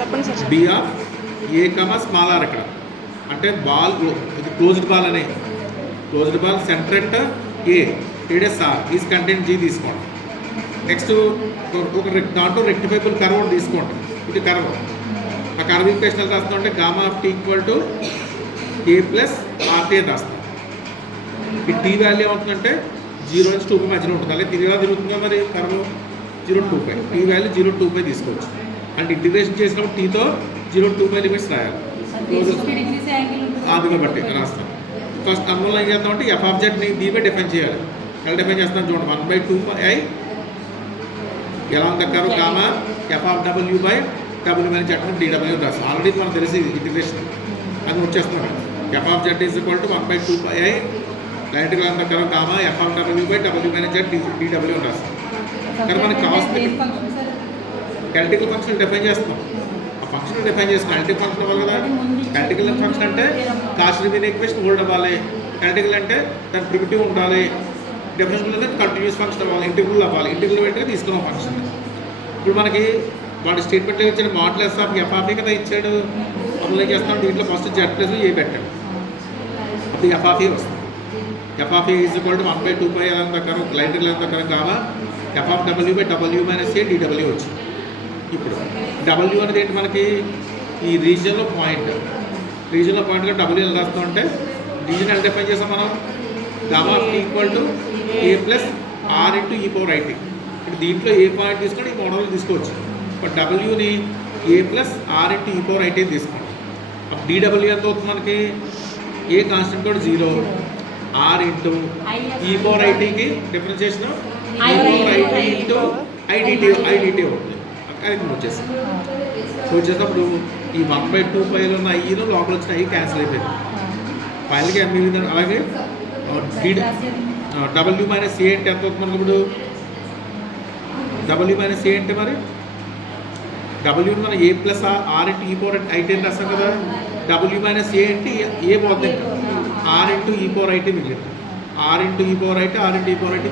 చెప్పండి sir. B of A comma small R ఇక్కడ అంటే బాల్ ఇది క్లోజ్డ్ బాల్ అనే క్లోజ్డ్ బాల్ సెంటర్ అంటే A radius R is content G తీసుకోండి. నెక్స్ట్ ఒక దాంట్లో రెక్టిఫైబుల్ కర్వ్ తీసుకోండి. ఇది కర్వ్ ఆ కర్వ్ ఈక్వేషన్ ఎలా రాస్తుంటే gamma of T equal to A plus RT అని రాస్తాం. ఈ టీ వాల్యూ ఏమవుతుందంటే 0 నుంచి 2 మధ్యలో ఉంటుంది. అలాగే తిరిగా తిరుగుతుందా మరి కర్వ్ 0-2π టీ వాల్యూ 0-2π తీసుకోవచ్చు. అంటే ఇంటిగ్రేషన్ చేసినప్పుడు టీతో 0-2π లిమిట్స్ రాయాలి. అది కాబట్టి రాస్తాం. ఫస్ట్ అందువల్ల ఏం చేస్తామంటే ఎఫ్ ఆఫ్ జెడ్ని దీపే డిఫైన్ చేయాలి. ఎలా డిఫైన్ చేస్తాం చూడండి. 1/2πi ఎలా ఉంది curve gamma F of W by W minus Z DW రాస్తాం. ఆల్రెడీ మనకు తెలిసి ఇంటిగ్రేషన్ అది వచ్చేస్తున్నాం. F of Z is equal to 1/2πi డైరెక్ట్గా అంత curve gamma F of W by W minus Z DW రాస్తాం. కానీ మనకి కావాల్సింది ఎలక్ట్రికల్ ఫంక్షన్ డిఫైన్ చేస్తాం. ఆ ఫంక్షన్ డిఫైన్ చేస్తాం. ఎలక్ట్రికల్ ఫంక్షన్ అవ్వాలి కదా. ఎలక్ట్రికల్ ఫంక్షన్ అంటే కాస్ట్ రిమైన్ ఈక్వేషన్ ఓల్డ్ అవ్వాలి. ఎలక్ట్రికల్ అంటే దాని ప్రిమిటివ్ ఉండాలి. డిఫరెన్షియల్ అంటే కంటిన్యూస్ ఫంక్షన్ అవ్వాలి. ఇంటిగ్రల్ అవ్వాలి. ఇంటిగ్రల్ వెంటనే తీసుకున్నాం ఫంక్షన్. ఇప్పుడు మనకి వాడి స్టేట్మెంట్లో ఇచ్చాడు మాడ్యులస్ ఆఫ్ ఎఫ్ ఆఫ్ ఏ కదా ఇచ్చాడు. అమలు ఏం చేస్తాం దీంట్లో ఫస్ట్ జెడ్ ప్లస్ ఏ పెట్టాడు. అప్పుడు ఎఫ్ ఆఫ్ ఏ వస్తుంది. F of A is equal to 1/2π ఎలా ప్రకారం లైన్ ప్రకారం కావా F of W by W minus A DW వచ్చింది. ఇప్పుడు డబ్ల్యూ అనేది ఏంటి మనకి ఈ రీజియన్లో పాయింట్. రీజియన్లో పాయింట్గా డబ్ల్యూ ఎలా రాస్తాం అంటే రీజియన్ ఎలా డిఫైన్ చేస్తాం మనం gamma of T equal to A plus R into E power IT. ఇప్పుడు దీంట్లో ఏ పాయింట్ తీసుకొని ఈ మోడల్ తీసుకోవచ్చు. బట్ డబ్ల్యూని A plus R into E power IT తీసుకోండి. అప్పుడు డిడబ్ల్యూ ఎంత అవుతుంది మనకి ఏ కాన్స్టెంట్ కూడా 0 ఆర్ ఇంటూ ఈ పవర్ ఐటీకి డిఫరెన్షియేషన్ ఈ పవర్ ఐటీ ఇంటూ ఐడిటీ అవుతుంది. అది వచ్చేసింది. వచ్చేటప్పుడు ఈ 1/2πలో ఉన్న ఐలో లోపల వచ్చిన ఐ క్యాన్సిల్ అయిపోయింది. ఫైనల్గా ఏం మిగిలింది. అలాగే డబ్ల్యూ మైనస్ ఏ అంటే ఎంత అవుతుంది మనకి ఇప్పుడు డబ్ల్యూ మైనస్ ఏ అంటే మరి డబ్ల్యూ మన ఏ plus R into E power IT అని రాస్తాం కదా. డబ్ల్యూ మైనస్ ఏ అంటే ఏ పోతుంది are into E power IT మిగిలింది. Are into E power IT or into E power IT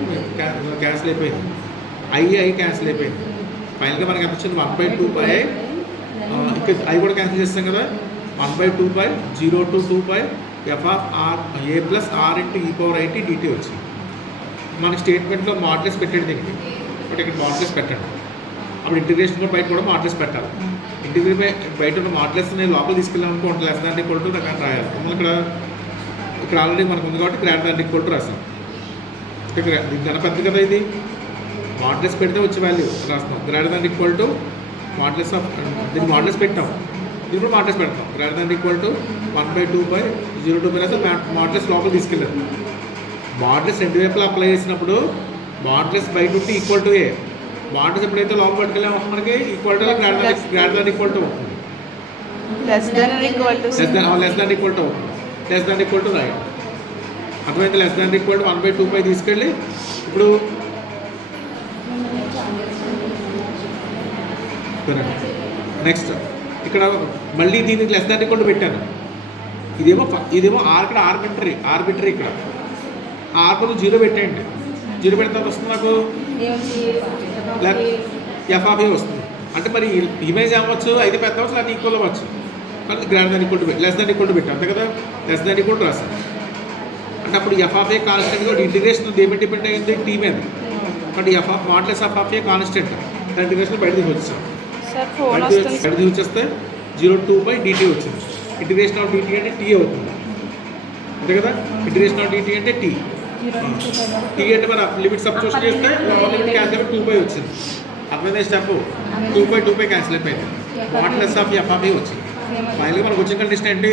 cancel అయిపోయింది. ఐ క్యాన్సిల్ అయిపోయింది. ఫైనల్గా మనకి ఎంత వచ్చింది 1/2π ఇంకా ఐ కూడా క్యాన్సిల్ చేస్తాం కదా. 1/2π 0 to 2π F of R A plus R into E power IT DT వచ్చింది. మనకి స్టేట్మెంట్లో మాడ్యులస్ పెట్టండి దీనికి. బట్ ఇక్కడ మాడ్యులస్ పెట్టండి. అప్పుడు ఇంటిగ్రేషన్ కూడా బయట కూడా మాడ్యులస్ పెట్టాలి. ఇంటిగ్రేట్ బయట ఉన్న మాడ్యులస్ నేను లోపల తీసుకెళ్ళాలనుకోండి లెస్ దాన్ ఈక్వల్ టు రకాన్ని రాయాలి. ఇక్కడ ఆల్రెడీ మనకు ఉంది కాబట్టి గ్రేటర్ దాన్ ఈక్వల్ టు రాస్తాం. ఇక్కడ దీని పెద్ద కదా ఇది మాడ్యులస్ పెడితే వచ్చే వాల్యూ రాస్తాం. Greater than equal to modulus of దీన్ని మాడ్యులస్ పెట్టాం. ఇది కూడా మాడ్యులస్ పెడతాం. Greater than equal to 1/2π 0 to modulus లోపల తీసుకెళ్ళారు. మాడ్యులస్ రెండు వైపులా అప్లై చేసినప్పుడు మాడ్యులస్ బయట ఉంటే ఈక్వల్ టు ఏ. మాడ్యులస్ ఎప్పుడైతే లోపల పట్టుకెళ్ళామో మనకి equal to greater than equal to అవుతుంది. లెస్ దాన్ ఈక్వల్ టు అవుతుంది. లెస్ దాన్ ఈక్వల్ టు రాయండి. అర్థమైతే లెస్ దాన్ ఈక్వల్ టు 1/2π తీసుకెళ్ళి ఇప్పుడు నెక్స్ట్ ఇక్కడ మళ్ళీ దీనికి లెస్ దాన్ ఈక్వల్ టు పెట్టాను. ఇదేమో ఇక్కడ ఆర్బిటరీ ఇక్కడ ఆర్ బదులు 0 పెట్టేయండి. 0 పెడితే వస్తుంది నాకు ఎఫ్ ఆఫ్ ఏ వస్తుంది. అంటే మరి ఇమేజ్ ఏమవచ్చు అయితే పెద్ద అవచ్చు లేకపోతే ఈక్వల్ అవ్వచ్చు. కానీ greater than equal to less than equal to పెట్టాం అంతే కదా. లెస్ దాన్ ఈక్వల్ టు రాస్తాం. అంటే అప్పుడు ఎఫ్ ఆఫ్ ఏ కాన్స్టెంట్గా ఇంటిగ్రేషన్ దేని డిపెండ్ అయ్యింది టీ మీద. కాబట్టి F of modulus F of a constant integration బయట తీసుకొచ్చాం. బయట తీసుకొస్తే 0-2π dt వచ్చింది. ఇంటిగ్రేషన్ ఆఫ్ dt అంటే టీ అవుతుంది అంతే కదా. ఇంటిగ్రేషన్ ఆఫ్ dt అంటే టీ అంటే మన లిమిట్ సబ్స్టిట్యూషన్ చేస్తే లిమిట్ క్యాన్సిల్ అయిపోయి 2π వచ్చింది. అర్థమైంది స్టెప్ 2π క్యాన్సిల్ అయిపోయింది. Modulus of F of A వచ్చింది. ఫైనల్గా మనకు వచ్చిన కండిషన్ ఏంటి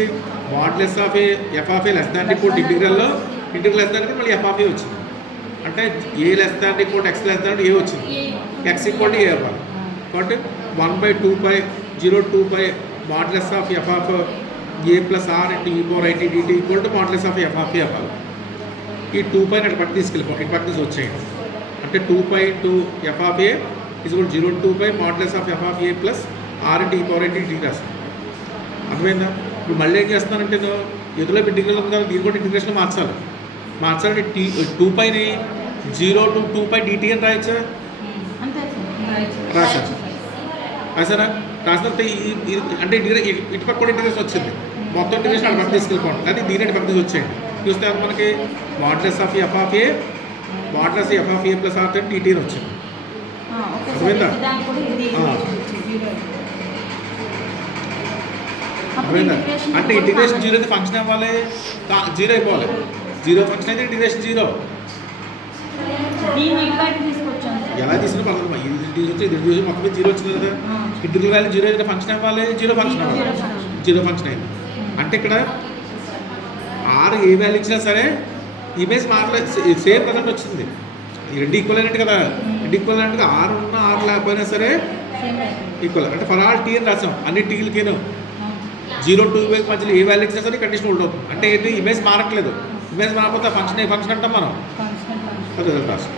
modulus of F of A less than equal integral less than మళ్ళీ ఎఫ్ ఆఫ్ ఏ వచ్చింది. అంటే A less than equal X less than A వచ్చింది. ఎక్స్ ఈక్వల్ ఏ అవ్వాలి. కాబట్టి 1/2π 0-2π modulus of F of A plus R into E power IT DT equal to modulus of F of A అవ్వాలి. ఈ 2π అటు పట్టు తీసుకెళ్ళిపో ఇటు పట్టు వచ్చేయండి. అంటే 2π into F of A is equal 0-2π modulus of F of A plus R into E power IT D రాస్తాం. అర్థమైందా. ఇప్పుడు మళ్ళీ ఏం చేస్తానంటే ఎదులో ఇంటిగ్రేషన్ ఉంది కదా దీని కూడా ఇంటిగ్రేషన్ మార్చాలంటే 2πని 0 to 2π dt అని రాయచ్చా రాశారా. రాసిన తర్వాత అంటే ఇటుపక్క కూడా ఇంటిగ్రేషన్ వచ్చింది, మొత్తం ఇంటిగ్రేషన్ అక్కడ పక్క తీసుకెళ్ళిపోండి, అది దీని పక్క నుంచి వచ్చేయండి. చూస్తే మనకి modulus of F of A plus R TT అని వచ్చింది. అర్థమైందా? అర్థమైందా? అంటే ఇంటిగ్రేషన్ జీరో అయితే ఫంక్షన్ అవ్వాలి, జీరో అయిపోవాలి. జీరో ఫంక్షన్ అయితే ఇంటిగ్రేషన్ జీరో. ఎలా తీసుకుని పర్లేదు, ఇది మొత్తం జీరో వచ్చింది కదా, ఇంటిగ్రల్ వాల్యూ జీరో అయితే ఫంక్షన్ అవ్వాలి, జీరో ఫంక్షన్ అవ్వాలి, జీరో ఫంక్షన్ అయింది. అంటే ఇక్కడ ఆర్ ఏ వాల్యూ ఇచ్చినా సరే ఇమేజ్ మారలేదు, సేమ్ కదండి వచ్చింది. రెండు ఈక్వల్ అయినట్టు కదా, రెండు ఈక్వల్ అయినట్టుగా ఆర్ ఉన్నా ఆర్ లేకపోయినా సరే ఈక్వల్. అంటే ఫర్ ఆల్ టీ అని రాసాం, అన్ని టీలకేను 0 to 2 మధ్యలో ఏ వాల్యూ ఇచ్చినా సరే కండిషన్ హోల్డ్ అవుతుంది. అంటే ఏంటి, ఇమేజ్ మారట్లేదు. ఇమేజ్ మారకపోతే ఫంక్షన్ అంటాం మనం, అది రాస్తాం.